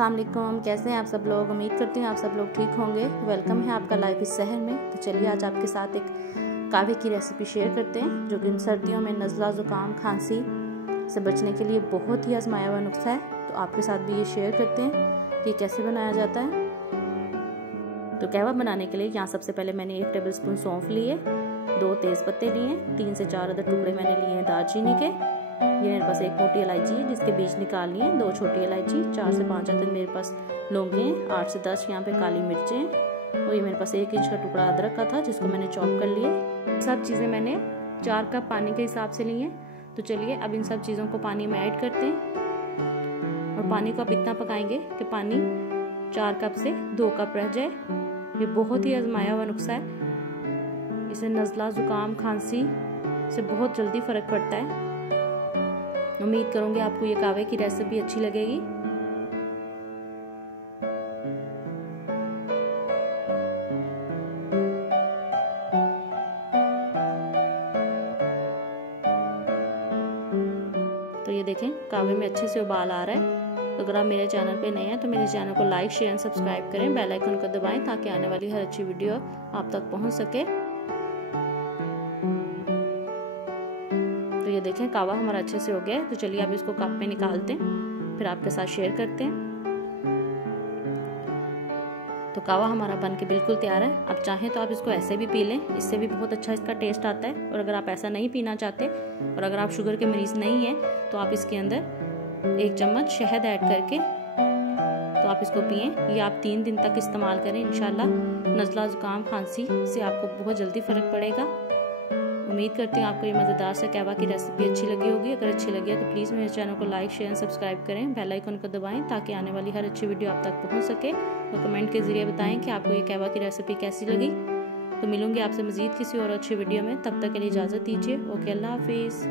अस्सलाम वालेकुम, कैसे हैं आप सब लोग। उम्मीद करती हूँ आप सब लोग ठीक होंगे। वेलकम है आपका लाइफ इस शहर में। तो चलिए आज आपके साथ एक कावे की रेसिपी शेयर करते हैं जो कि इन सर्दियों में नज़ला ज़ुकाम खांसी से बचने के लिए बहुत ही आजमाया हुआ नुस्खा है। तो आपके साथ भी ये शेयर करते हैं कि कैसे बनाया जाता है। तो कहवा बनाने के लिए यहाँ सबसे पहले मैंने 1 टेबल स्पून सौंफ लिए, 2 तेज़ पत्ते लिए, 3 से 4 अदर टुकड़े मैंने लिए हैं दालचीनी के। ये मेरे पास 1 मोटी इलायची है जिसके बीज निकाल लिए, 2 छोटी इलायची, 4 से 5 अदर मेरे पास लौंगे हैं, 8 से 10 यहाँ पे काली मिर्चें हैं और ये मेरे पास 1 इंच का टुकड़ा अदरक का था जिसको मैंने चॉप कर लिए। सब चीज़ें मैंने 4 कप पानी के हिसाब से ली हैं। तो चलिए अब इन सब चीज़ों को पानी में ऐड करते हैं और पानी को आप इतना पकाएंगे कि पानी 4 कप से 2 कप रह जाए। ये बहुत ही आजमाया हुआ नुस्खा है। इसे नज़ला ज़ुकाम खांसी से बहुत जल्दी फ़र्क पड़ता है। उम्मीद करूंगी आपको ये कावे की रेसिपी अच्छी लगेगी। तो ये देखें कावे में अच्छे से उबाल आ रहा है। तो अगर आप मेरे चैनल पे नए हैं तो मेरे चैनल को लाइक शेयर एंड सब्सक्राइब करें, बेल आइकन को दबाएं ताकि आने वाली हर अच्छी वीडियो आप तक पहुंच सके। तो ये देखें कावा हमारा अच्छे से हो गया है। तो चलिए अब इसको कप में निकालते हैं, फिर आपके साथ शेयर करते हैं। तो कावा हमारा बन के बिल्कुल तैयार है। आप चाहें तो आप इसको ऐसे भी पी लें, इससे भी बहुत अच्छा इसका टेस्ट आता है। और अगर आप ऐसा नहीं पीना चाहते और अगर आप शुगर के मरीज नहीं हैं तो आप इसके अंदर 1 चम्मच शहद ऐड करके तो आप इसको पिएं। ये आप 3 दिन तक इस्तेमाल करें। इंशाल्लाह नज़ला ज़ुकाम खांसी से आपको बहुत जल्दी फ़र्क पड़ेगा। उम्मीद करती हूँ आपको ये मज़ेदार सा कहवा की रेसिपी अच्छी लगी होगी। अगर अच्छी लगी है तो प्लीज़ मेरे चैनल को लाइक शेयर सब्सक्राइब करें, बेल आइकन को दबाएं ताकि आने वाली हर अच्छी वीडियो आप तक पहुँच सके। और कमेंट के ज़रिए बताएं कि आपको ये कहवा की रेसिपी कैसी लगी। तो मिलूंगी आपसे मज़ीद किसी और अच्छी वीडियो में। तब तक के लिए इजाज़त दीजिए। ओके, अल्लाह हाफिज़।